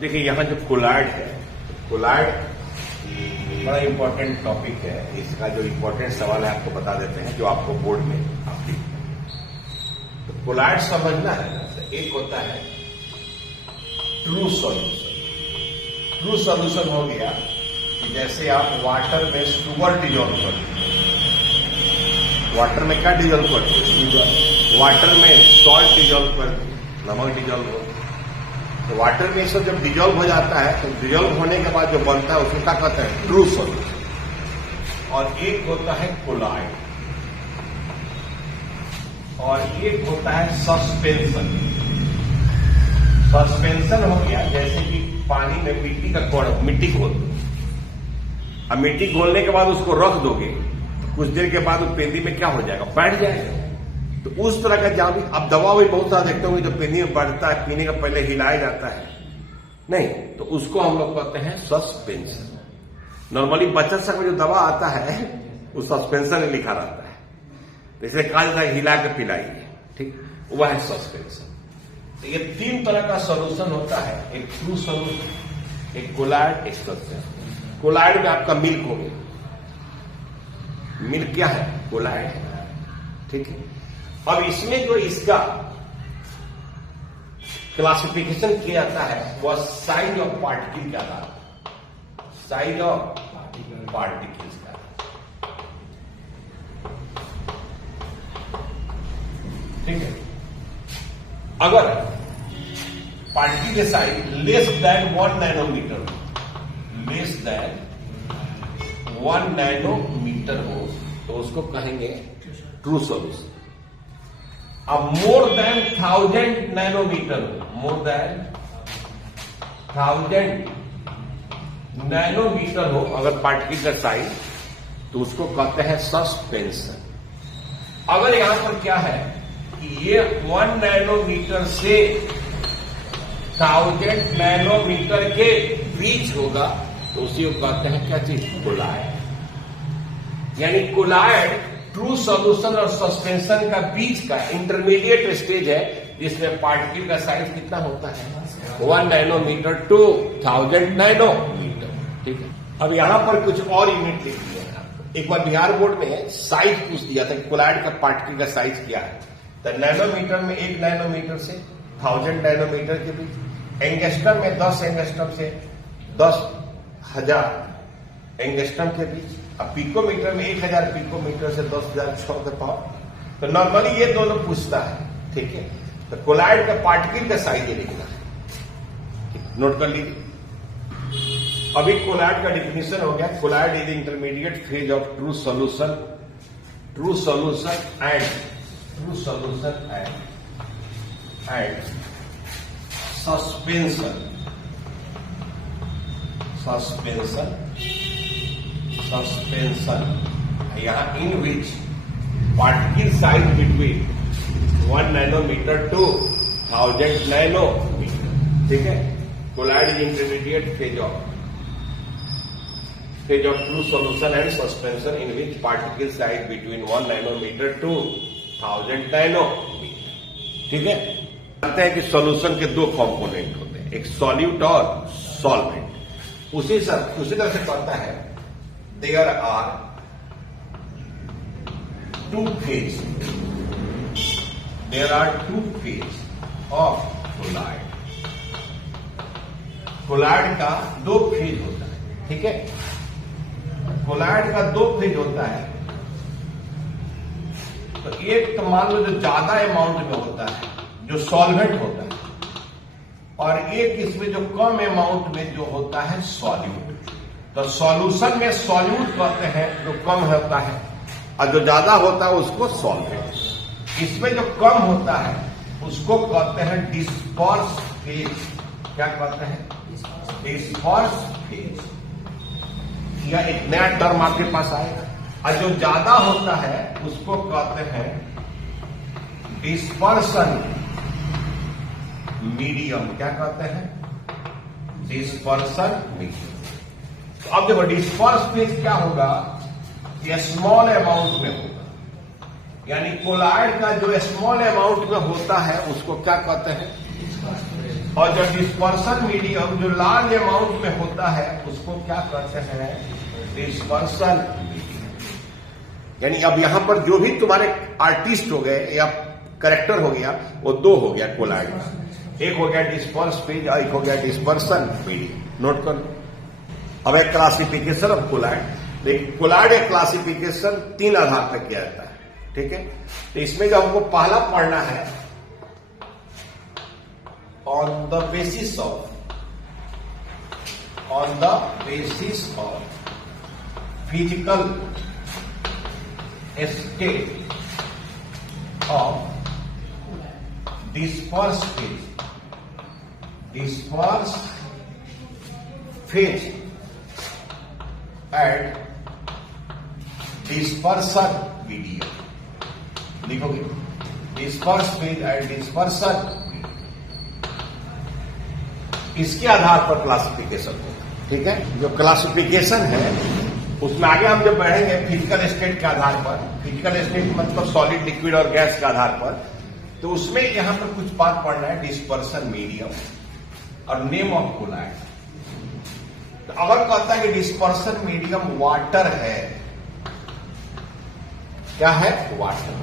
देखिए यहाँ जो कोलाइड है, कोलाइड बड़ा इंपॉर्टेंट टॉपिक है। इसका जो इंपॉर्टेंट सवाल है आपको बता देते हैं, जो आपको बोर्ड में आती है। तो कोलाइड समझना है ना, तो एक होता है ट्रू सॉल्यूशन। ट्रू सॉल्यूशन हो गया कि जैसे आप वाटर में शुगर डिजोल्व करते हैं, वाटर में क्या डिजोल्व करते हैं, वाटर में सॉल्ट डिजोल्व करते हैं, नमक डिजोल्व हो, तो वाटर में सब जब डिजोल्व हो जाता है तो डिजोल्व होने के बाद जो बनता है उसको क्या कहते हैं, ट्रू सॉल्यूशन। और एक होता है कोलाइड, और एक होता है सस्पेंशन। सस्पेंशन हो गया जैसे कि पानी में मिट्टी का कण, मिट्टी घोल दो, अब मिट्टी घोलने के बाद उसको रख दोगे तो कुछ देर के बाद वो पेंदी में क्या हो जाएगा, बैठ जाएगा। तो उस तरह का जहां भी आप दवा भी बहुत सारा देखते होंगे जो पेंदी में बैठता है, पीने का पहले हिलाया जाता है नहीं, तो उसको हम लोग कहते हैं सस्पेंशन। नॉर्मली बचत में जो दवा आता है वो सस्पेंशन में लिखा रहता है, जैसे कहा जाता है हिला के पिलाइए, ठीक, वह है सस्पेंशन। तो ये तीन तरह का सोल्यूशन होता है, एक ट्रू सोल्यूशन, एक कोलाइड, एक सस्पेंशन। कोलाइड में आपका मिल्क हो गया, मिल्क क्या है, कोलाइड है, ठीक है। अब इसमें जो इसका क्लासिफिकेशन किया जाता है वह साइज ऑफ पार्टिकल का आधार, साइज ऑफ पार्टिकल्स का। ठीक है, अगर पार्टिकल के size less than 1 nanometre, less than 1 nanometre हो तो उसको कहेंगे ट्रू सॉल्यूशन। अब more than 1000 nanometre, more than 1000 nanometre हो अगर पार्टिकल का साइज, तो उसको कहते हैं सस्पेंशन। अगर यहां पर क्या है कि ये 1 नैनोमीटर से 1000 नैनोमीटर के बीच होगा तो उसी को कहते हैं क्या चीज, कोलाइड। यानी कोलाइड ट्रू सॉल्यूशन और सस्पेंशन का बीच का इंटरमीडिएट स्टेज है, जिसमें पार्टिकल का साइज कितना होता है, 1 नैनोमीटर टू 1000 नैनोमीटर। ठीक है, अब यहां पर कुछ और यूनिट लिख दिया है आपको। एक बार बिहार बोर्ड में साइज पूछ दिया था कि कोलाइड का पार्टिकल का साइज क्या है, तो नैनोमीटर में 1 नैनोमीटर से 1000 नैनोमीटर के बीच, एंगस्ट्रम में 10 एंगस्ट्रम से 10,000 एंगस्ट्रम के बीच, अब पिकोमीटर में 1000 पिकोमीटर से 10,000 6 के पावर। तो नॉर्मली ये दोनों पूछता है, ठीक है। तो कोलाइड का पार्टिकल का साइज ये लिखना है, नोट कर लीजिए। अभी कोलाइड का डिफिनेशन हो गया, colloid is intermediate phase of true solution, true solution and true solution and suspension, suspension, suspension, यहां in which particle size between 1 nanometer to 1000 nanometer. ठीक है, colloid is intermediate phase of true solution and suspension in which particle size between 1 nanometer to 1000 nanometer. ठीक है, कहते हैं कि solution के दो कंपोनेंट होते हैं, एक सॉल्यूट और सॉल्वेंट। उसी तरह से कहता है there are two phase, there are two phase of colloid. Colloid का दो फेज होता है, ठीक है, कोलाइड का दो फेज होता है। तो एक तो मान लो जो ज्यादा अमाउंट में होता है, जो सॉल्वेंट होता है, और एक इसमें जो कम अमाउंट में जो होता है सॉल्यूट। तो सॉल्यूशन में सॉल्यूट कहते हैं जो कम होता है, और जो ज्यादा होता है उसको सॉल्वेंट। इसमें जो कम होता है उसको कहते हैं डिस्पर्स फेज। क्या कहते हैं, डिस्पर्स फेज। या एक नया टर्म आपके पास आएगा। और जो ज्यादा होता है उसको कहते हैं डिस्पर्सन मीडियम। क्या कहते हैं, डिस्पर्सन मीडियम। तो अब देखो डिस्पर्स फेज क्या होगा, ये स्मॉल अमाउंट में होगा, यानी कोलाइड का जो स्मॉल अमाउंट में होता है उसको क्या कहते हैं, और जो डिस्पर्सन मीडियम जो लार्ज अमाउंट में होता है उसको क्या कहते हैं, डिस्पर्सन मीडियम। यानी अब यहां पर जो भी तुम्हारे आर्टिस्ट हो गए या करेक्टर हो गया वो दो हो गया कोलाइड का, एक हो गया डिस्पर्स फेज और एक हो गया डिस्पर्सन मीडियम। नोट कर लो। अब एक क्लासिफिकेशन ऑफ कोलाइड। देखिए कोलाइड एक क्लासिफिकेशन 3 आधार पर किया जाता है, ठीक है। तो इसमें जो हमको पहला पढ़ना है on the basis of physical state of disperse phase and dispersion medium. लिखोगे डिस्पर्स फेज एंड डिस्पर्सन, इसके आधार पर क्लासिफिकेशन होगा, ठीक है। जो क्लासिफिकेशन है उसमें आगे हम जब बढ़ेंगे फिजिकल स्टेट के आधार पर, फिजिकल स्टेट मतलब सॉलिड लिक्विड और गैस के आधार पर, तो उसमें यहां पर कुछ बात पढ़ना है डिस्पर्सन मीडियम और नेम ऑफ कोलाइड। तो अगर कहता है कि डिस्पर्सन मीडियम वाटर है, क्या है, वाटर,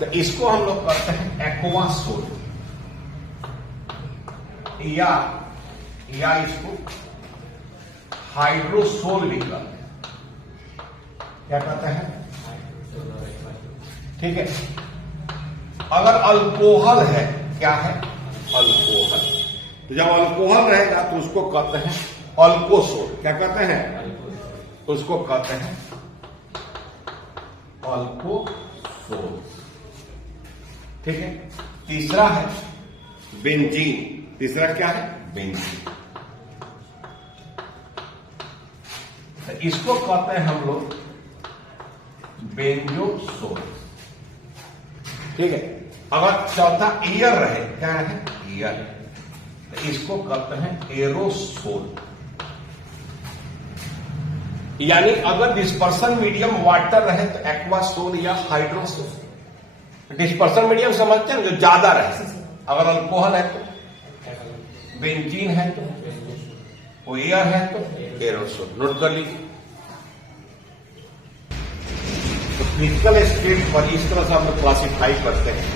तो इसको हम लोग कहते हैं एक्वा सोल या इसको हाइड्रोसोल भी कहते हैं। क्या कहते हैं, ठीक है। अगर अल्कोहल है, क्या है, अल्कोहल, तो जब अल्कोहल रहेगा तो उसको कहते हैं अल्कोसोल। क्या कहते हैं, उसको कहते हैं अल्कोसोल, ठीक है। तीसरा है बेंजीन। तीसरा क्या है, बेंजीन। तो इसको कहते हैं हम लोग बेंजोसोल, ठीक है। अगर चौथा एयर रहे, क्या है, एयर, तो इसको कहते हैं एरोसोल। यानी अगर डिस्पर्सन मीडियम वाटर रहे तो एक्वासोल या हाइड्रोसोल। डिस्पर्सन मीडियम समझते हैं जो ज्यादा रहे, अगर अल्कोहल है तो बेंजीन है, तो वो एयर है तो एरोसोल। नोट कर लीजिए। तो फिजिकल स्टेट पर इस तरह से हम लोग क्लासिफाई करते हैं।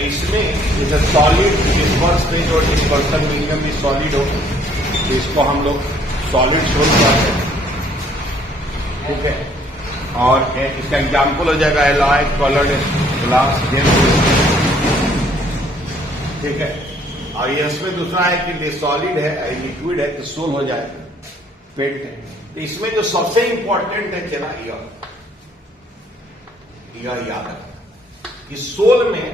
इसमें जैसे सॉलिड डिस्पर्स फेज और डिस्पर्सन मीडियम भी सॉलिड हो तो इसको हम लोग सॉलिड सोल कहते हैं, ठीक है। और इसका एग्जाम्पल हो जाएगा एलॉय, कलर्ड ग्लास, ठीक है। और ये इसमें दूसरा है कि सॉलिड है, लिक्विड है तो सोल हो जाएगा, पेंट है। तो इसमें जो सबसे इंपॉर्टेंट है चला यह याद है कि सोल में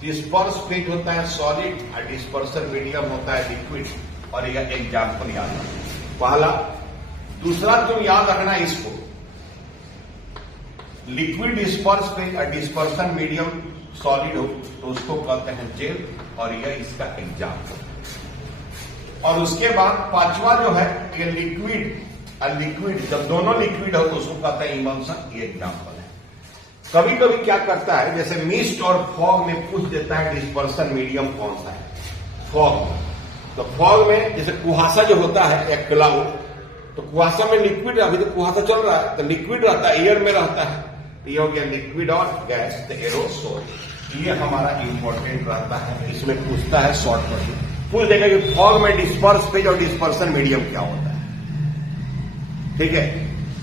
डिस्पर्स फेज होता है सॉलिड और डिस्पर्सन मीडियम होता है लिक्विड, और यह एग्जाम्पल याद रखना पहला। दूसरा तुम याद रखना इसको, लिक्विड डिस्पर्स फेज और डिस्पर्सन मीडियम सॉलिड हो तो उसको कहते हैं जेल, और यह इसका एग्जाम्पल। और उसके बाद पांचवा जो है ये लिक्विड और लिक्विड, जब दोनों लिक्विड हो तो उसको कहते हैं इमल्सन, ये एग्जाम्पल है। कभी कभी क्या करता है, जैसे मिस्ट और फॉग में पूछ देता है डिस्पर्सन मीडियम कौन सा है, फॉग। तो फॉग में जैसे कुहासा जो होता है एक क्लाउड, तो कुहासा में लिक्विड, अभी तो कुहासा चल रहा है तो लिक्विड रहता है, एयर में रहता है, तो ये हो गया लिक्विड और गैस, तो एरोसोल। ये हमारा इंपॉर्टेंट रहता है, इसमें पूछता है शॉर्ट में पूछ देगा कि फॉग में डिस्पर्स फेज और डिस्पर्सन मीडियम क्या होता है, ठीक है,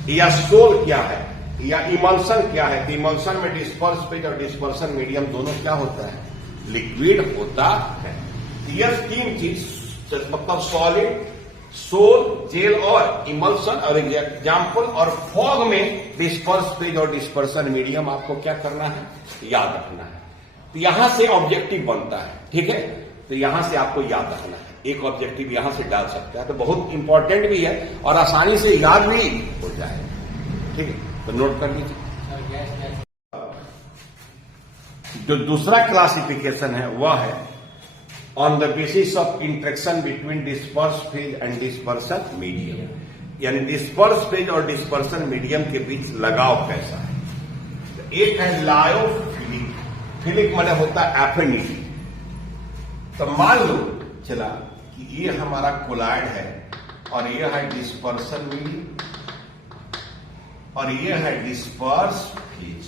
या सोल क्या है, या इमल्सन क्या है। तो इमल्सन में डिस्पर्स फेज और डिस्पर्सन मीडियम दोनों क्या होता है, लिक्विड होता है। ये 3 चीज मतलब सॉलिड, सोल, जेल और इमल्सन, और एग्जाम्पल। और फॉग में डिस्पर्स फेज और डिस्पर्सन मीडियम आपको क्या करना है, याद रखना है। तो यहां से ऑब्जेक्टिव बनता है, ठीक है। तो यहां से आपको याद रखना है, एक ऑब्जेक्टिव यहां से डाल सकता है, तो बहुत इंपॉर्टेंट भी है और आसानी से याद भी हो जाए, ठीक है। तो नोट कर लीजिए। जो दूसरा क्लासिफिकेशन है वह है on the basis of interaction between disperse phase and dispersion medium, यानी डिस्पर्स फेज और डिस्पर्सन मीडियम के बीच लगाव कैसा है। तो एक है लायोफिलिक, फिलिक माने होता है एफिनिटी। तो मान लो चला कि ये हमारा कोलाइड है और ये है डिस्पर्सन मीडियम और ये है डिस्पर्स फेज।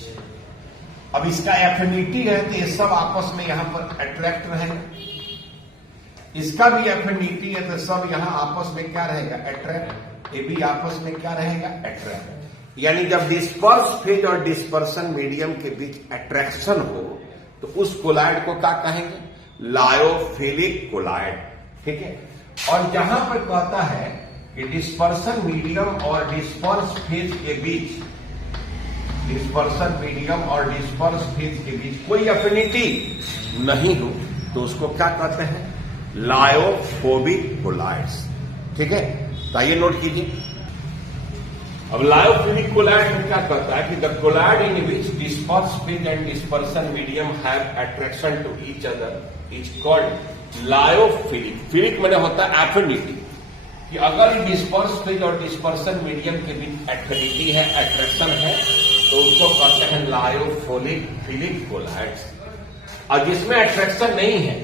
अब इसका एफिनिटी है तो ये सब आपस में यहां पर अट्रैक्ट रहेगा, इसका भी एफिनिटी है तो सब यहां आपस में क्या रहेगा, अट्रैक्ट। ये भी आपस में क्या रहेगा, अट्रैक्ट। यानी जब डिस्पर्स फेज और डिस्पर्सन मीडियम के बीच अट्रैक्शन हो तो उस कोलाइड को क्या कहेंगे, लायोफिलिक कोलाइड। ठीक है। और जहां पर कहता है कि डिस्पर्सन मीडियम और डिस्पर्स फेज के बीच, डिस्पर्सन मीडियम और डिस्पर्स फेज के बीच कोई एफिनिटी नहीं हो तो उसको क्या कहते हैं, लायोफोबिक कोलाइड्स। ठीक है, तो आइए नोट कीजिए। अब लायोफिलिक कोलाइड में क्या कहता है कि the colloid in which disperse phase and dispersion medium have attraction to each other is called lyophilic. Philic मैंने होता है एफिनिटी, कि अगर डिस्पर्स फेज और डिस्पर्सन मीडियम के बीच एफिनिटी है, अट्रैक्शन है, तो उसको कहते हैं लायोफिलिक कोलाइड्स। और जिसमें अट्रैक्शन नहीं है,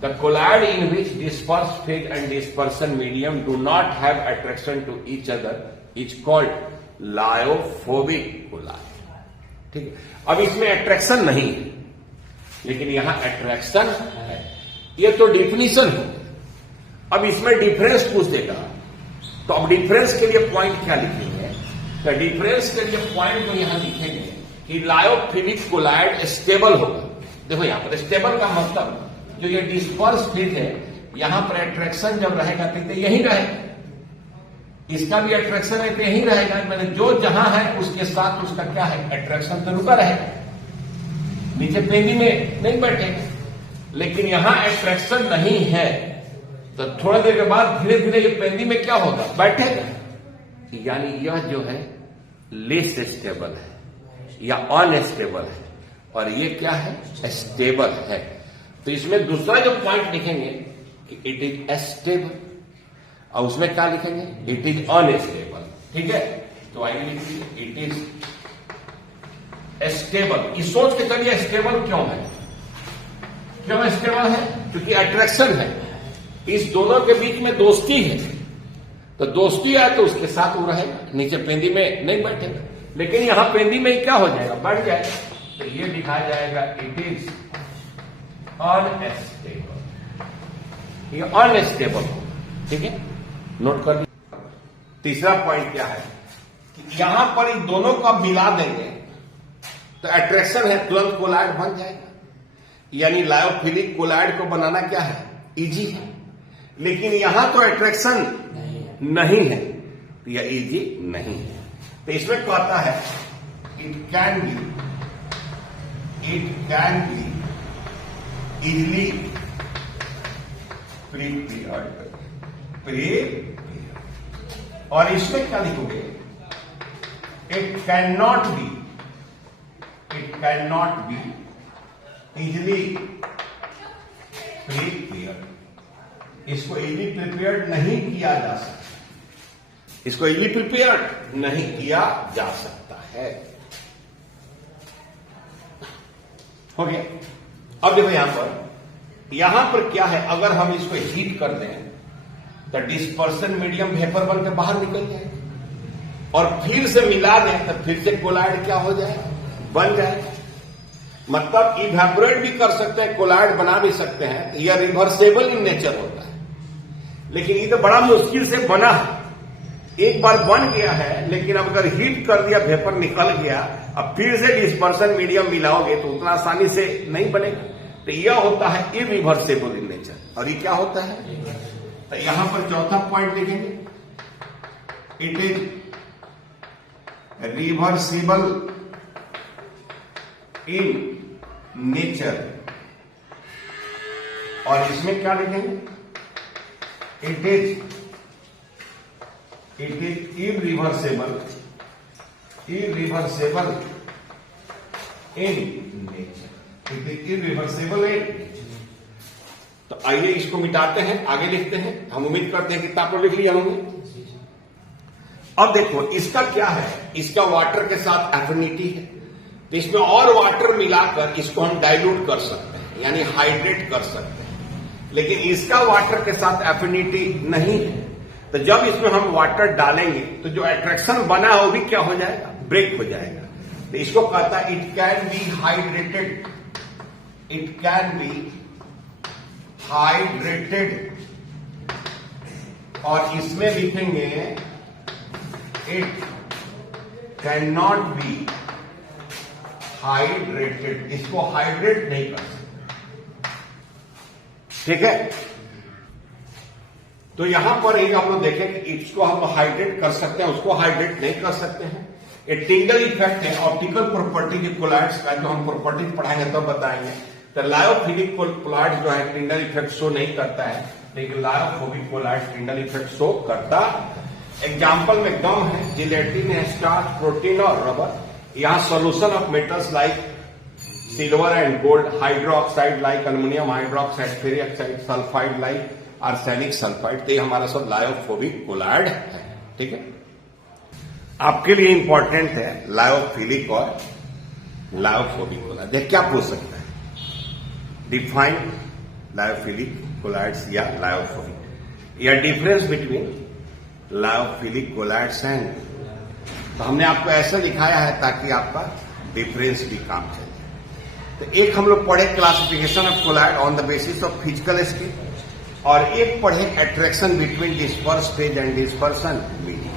the colloid in which disperse phase and dispersion medium do not have attraction to each other is called lyophobic colloid. ठीक है। अब इसमें अट्रैक्शन नहीं है लेकिन यहां अट्रैक्शन है, ये तो डिफिनीशन है। अब इसमें डिफरेंस पूछ देगा तो अब डिफरेंस के लिए पॉइंट क्या लिखेंगे, तो डिफरेंस के लिए पॉइंट को यहां लिखेंगे कि लायोफिलिक कोलाइड स्टेबल होगा। देखो यहां पर स्टेबल का मतलब जो ये डिस्पर्स फेज है, यहां पर अट्रैक्शन जब रहेगा तो यही रहेगा, इसका भी अट्रैक्शन है तो यही रहेगा। मैंने जो जहां है उसके साथ उसका क्या है, अट्रैक्शन तो रुका रहेगा, नीचे पेंदी में नहीं बैठेगा। लेकिन यहां अट्रैक्शन नहीं है तो थोड़ा देर के बाद धीरे धीरे ये पेंदी में क्या होगा, बैठेगा। यानी यह जो है लेस स्टेबल है या अनस्टेबल है और ये क्या है, स्टेबल है। तो इसमें दूसरा जो पॉइंट लिखेंगे कि इट इज स्टेबल और उसमें क्या लिखेंगे, इट इज अनस्टेबल। ठीक है, तो आइए लिखिए इट इज स्टेबल। इस सोच के चलिए स्टेबल क्यों है, क्यों स्टेबल है, क्योंकि अट्रैक्शन है, इस दोनों के बीच में दोस्ती है, तो दोस्ती है तो उसके साथ वो रहेगा, नीचे पेंदी में नहीं बैठेगा। लेकिन यहां पेंदी में क्या हो जाएगा, बढ़ जाएगा, तो ये लिखा जाएगा इट इज अनस्टेबल, ये अनस्टेबल। ठीक है, नोट कर लीजिए। तीसरा पॉइंट क्या है कि यहां पर इन दोनों को मिला देंगे तो अट्रैक्शन है, तुरंत कोलाइड बन जाएगा। यानी लायोफिलिक कोलाइड को बनाना क्या है, इजी है। लेकिन यहां तो अट्रैक्शन नहीं है तो यह इजी नहीं है। तो इसमें कहता है it can be easily prepared, और इसमें क्या लिखोगे, it can not be easily prepared. इसको इजली प्रिपेयर्ड नहीं किया जा सकता, इसको इजली प्रिपेयर्ड नहीं किया जा सकता है। हो गया। अब देखो यहां पर क्या है, अगर हम इसको हीट कर दें तो डिस्पर्सन मीडियम वेपर बन के बाहर निकल जाएगा और फिर से मिला दें तो फिर से कोलाइड क्या हो जाएगा, बन जाएगा। मतलब इवेपोरेट भी कर सकते हैं, कोलाइड बना भी सकते हैं, तो यह रिवर्सेबल इन नेचर होता है। लेकिन ये तो बड़ा मुश्किल से बना है, एक बार बन गया है, लेकिन अब अगर हीट कर दिया, वेपर निकल गया, अब फिर से डिस्पर्सन मीडियम मिलाओगे तो उतना आसानी से नहीं बनेगा। तो यह होता है इरिवर्सेबल इन नेचर, और ये क्या होता है, तो यहां पर चौथा पॉइंट लिखेंगे, it is reversible in nature, और इसमें क्या लिखेंगे, it is irreversible in nature, it is irreversible in nature. तो आइए इसको मिटाते हैं, आगे लिखते हैं। हम उम्मीद करते हैं कि आप लोग लिख लिया होंगे। अब देखो इसका क्या है, इसका वाटर के साथ एफिनिटी है, तो इसमें और वाटर मिलाकर इसको हम डाइल्यूट कर सकते हैं, यानी हाइड्रेट कर सकते हैं। लेकिन इसका वाटर के साथ एफिनिटी नहीं है। तो जब इसमें हम वाटर डालेंगे तो जो अट्रैक्शन बना है वो भी क्या हो जाएगा, ब्रेक हो जाएगा। तो इसको कहता है it can be hydrated, it can be hydrated, और इसमें लिखेंगे it can not be hydrated, इसको हाइड्रेट नहीं कर सकते, ठीक है। तो यहां पर एक हम लोग देखें कि इसको हम हाइड्रेट कर सकते हैं, उसको हाइड्रेट नहीं कर सकते हैं। एक टिंडल इफेक्ट है, ऑप्टिकल प्रॉपर्टी कोलॉइड्स का, जो हम प्रॉपर्टीज पढ़ाएंगे तब बताएंगे। तो लायोफिलिक कोलॉइड जो है टिंडल इफेक्ट शो नहीं करता है, लेकिन lyophobic colloid Tyndall effect show करता। एग्जाम्पल में गम है, जिलेटिन है, स्टार्च, प्रोटीन और रबर। यहां solution of metals like silver and gold, hydroxide like aluminium hydroxide, ferric oxide, sulphide like arsenic sulphide. तो ये हमारा सब लायोफोबिक कोलॉइड है, ठीक है। आपके लिए इंपॉर्टेंट है लायोफिलिक और लायोफोबिक कोलॉइड। देख क्या पूछ सकता है, डिफाइन लायोफिलिक कोलॉइड्स या लायोफोबिक, या difference between lyophilic colloids and. तो हमने आपको ऐसा दिखाया है ताकि आपका डिफरेंस भी काम चले। तो एक हम लोग पढ़े classification of colloid on the basis of physical scale, और एक पढ़े attraction between disperse phase and dispersion medium,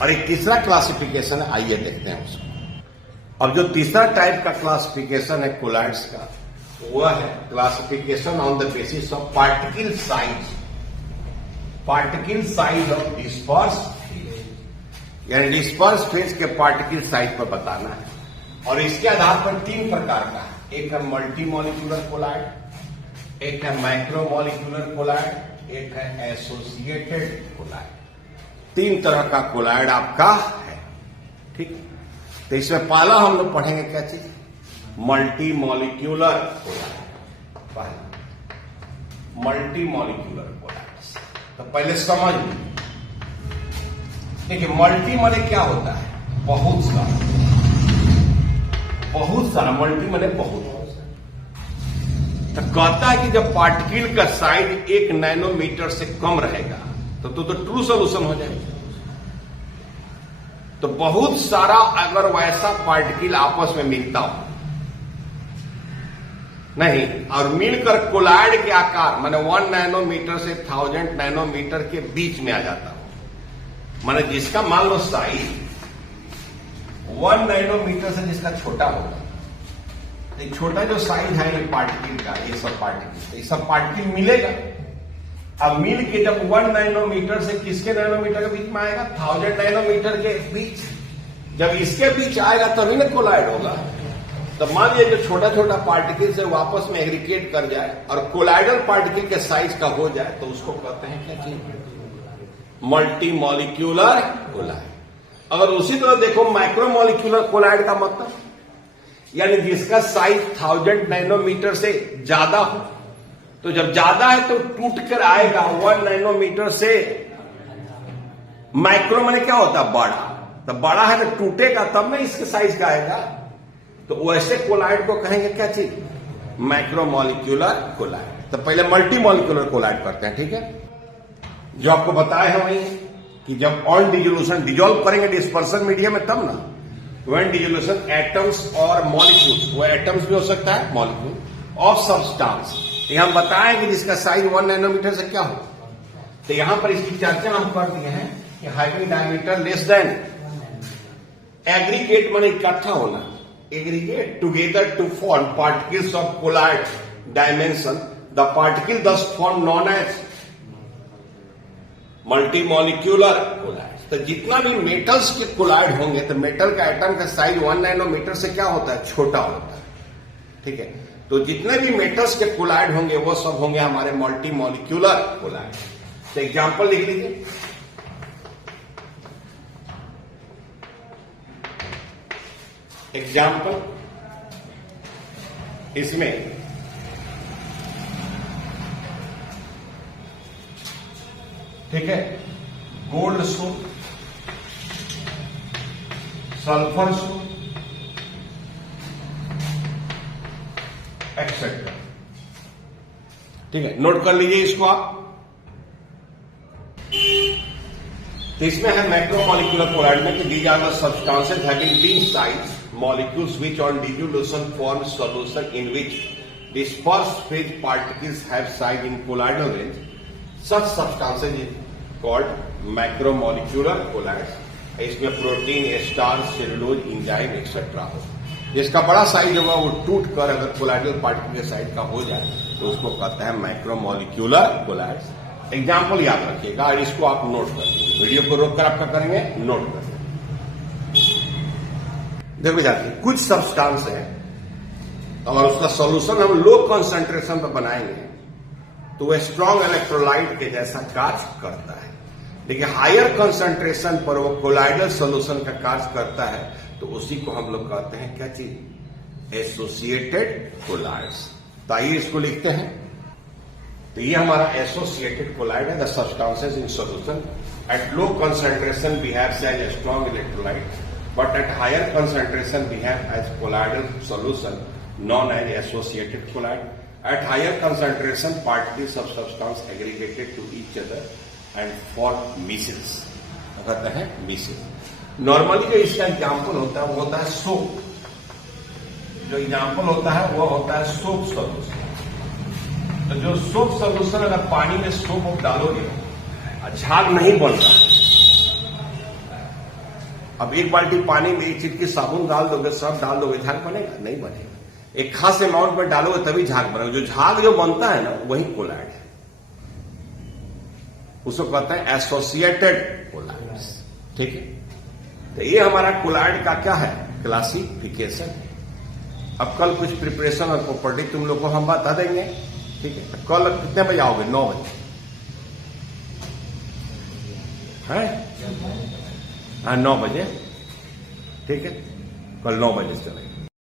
और एक तीसरा क्लासिफिकेशन है, आइए देखते हैं उसको। अब जो तीसरा टाइप का क्लासिफिकेशन है कोलॉइड्स का, वह है classification on the basis of particle size, particle size of disperse, यानी डिस्पर्स फेज के पार्टिकल साइज पर बताना है। और इसके आधार पर तीन प्रकार का है, एक है मल्टी मॉलिक्यूलर कोलॉइड, एक है माइक्रोमॉलिक्यूलर कोलॉइड, एक है एसोसिएटेड कोलॉइड। तीन तरह का कोलॉइड आपका है, ठीक। तो इसमें पहला हम लोग पढ़ेंगे क्या चीज, मल्टी मॉलिक्यूलर कोलॉइड। पहला मल्टी मॉलिक्यूलर कोलॉइड, तो पहले समझ देखिए मल्टी माने क्या होता है, बहुत सारा, बहुत सारा, मल्टी माने बहुत। तो कहता है कि जब पार्टिकल का साइज 1 नैनोमीटर से कम रहेगा तो ट्रू सोल्यूशन हो जाएगा। तो बहुत सारा अगर वैसा पार्टिकल आपस में मिलता हो नहीं, और मिलकर कोलॉइड के आकार माने 1 नैनोमीटर से 1000 नैनोमीटर के बीच में आ जाता हो, माने जिसका मान लो साइज 1 नैनोमीटर से जिसका छोटा होगा, तो छोटा जो साइज है ये पार्टिकल का, ये सब पार्टिकल मिलेगा। अब मिल के जब 1 नैनोमीटर से किसके नैनोमीटर के बीच में आएगा, 1000 नैनोमीटर के बीच, जब इसके बीच आएगा तभी ना कोलॉइड होगा। तो मान लीजिए जो छोटा छोटा पार्टिकल से वापस में एग्रीगेट कर जाए और कोलॉइडल पार्टिकल के साइज का हो जाए, तो उसको कहते हैं क्या चीज, मल्टी मॉलिक्यूलर कोलॉइड। अगर उसी तरह देखो माइक्रोमॉलिक्यूलर कोलॉइड का मतलब, यानी जिसका साइज 1000 नैनोमीटर से ज्यादा हो, तो जब ज्यादा है तो टूट कर आएगा 1 नैनोमीटर से। माइक्रो माने क्या होता है, बड़ा, तो बड़ा है तो टूटेगा तब ना इसके साइज का आएगा। तो वैसे कोलॉइड को कहेंगे क्या चीज, माइक्रोमॉलिक्यूलर कोलॉइड। तो पहले मल्टी मॉलिक्यूलर कोलॉइड करते हैं, ठीक है। जो आपको बताया है वही कि जब ऑन डिजोल्यूशन डिजोल्व करेंगे डिस्पर्सन मीडियम में तब ना, व्हेन डिजोल्यूशन एटम्स और मॉलिक्यूल्स, वो एटम्स भी हो सकता है मॉलिक्यूल, ऑफ सब्सटेंस, ये हम बताएं कि जिसका साइज 1 नैनोमीटर से क्या हो। तो यहां पर इसकी चर्चा हम कर दिए हैं कि having diameter less than, aggregate माने इकट्ठा होना, aggregate together to form particles of colloid dimension, the particle thus form known as multi molecular colloid. तो जितना भी मेटल्स के कोलॉइड होंगे तो मेटल का एटम का साइज 1 नैनोमीटर से क्या होता है, छोटा होता है, ठीक है। तो जितने भी मेटल्स के कोलॉइड होंगे वो सब होंगे हमारे मल्टी मॉलिक्यूलर कोलॉइड। तो एग्जांपल लिख लीजिए, एग्जांपल इसमें ठीक है, गोल्ड सो, सल्फर सो, एक्सेट्रा, ठीक है, नोट कर लीजिए इसको आप। तो इसमें है मैक्रोमोलिकुलर कोलाइड में कि these are the substances having the size molecules which on dissolution form solution in which dispersed phase particles have size in colloidal range. Such substances is called macromolecular colloids. इसमें protein, starch, cellulose, enzyme etcetera हो, जिसका बड़ा size होगा वो टूट कर अगर colloidal particle के साइज का हो जाए तो उसको कहते हैं मैक्रोमोलिक्यूलर कोलाइड्स। एग्जाम्पल याद रखिएगा और इसको आप नोट कर लीजिए, वीडियो को रोक कर आप क्या करेंगे, नोट कर। देखो जाती कुछ सब्सटेंस है और उसका सॉल्यूशन हम लो कंसंट्रेशन पर बनाएंगे तो वह स्ट्रॉन्ग इलेक्ट्रोलाइट के जैसा कार्य करता है, लेकिन हायर कंसंट्रेशन पर वो कोलाइडल सॉल्यूशन का कार्य करता है तो उसी को हम लोग कहते हैं क्या चीज, एसोसिएटेड कोलाइड्स। तो आइए इसको लिखते हैं। तो ये हमारा एसोसिएटेड कोलाइड है, the substances in solution at low concentration behaves as strong electrolyte but at higher concentration behave as colloidal solution known as associated colloid. At higher concentration particles of substance aggregated to each other and form micelles, कहते हैं micelles. Normally जो इसका example होता है वो होता है soap, जो एग्जाम्पल होता है वो होता है सोप सोल्यूशन। तो जो सोप सोल्यूशन अगर पानी में सोप डालोगे झाग नहीं बनता। अब एक बाल्टी पानी में एक चिटकी साबुन डाल दोगे, सब डाल दोगे, झाग बनेगा? नहीं बनेगा। एक खास अमाउंट में डालोगे तभी झाग बनेगा। जो झाग जो बनता है ना वही कोलाइड है, उसको कहते हैं एसोसिएटेड कोलाइड्स। ठीक है, तो ये हमारा कोलाइड का क्या है, क्लासिफिकेशन। अब कल कुछ प्रिपरेशन और प्रॉपर्टी तुम लोग को हम बता देंगे। ठीक है, कल कितने बजे आओगे? 9 बजे है? हाँ 9 बजे, ठीक है, कल 9 बजे चलेगा।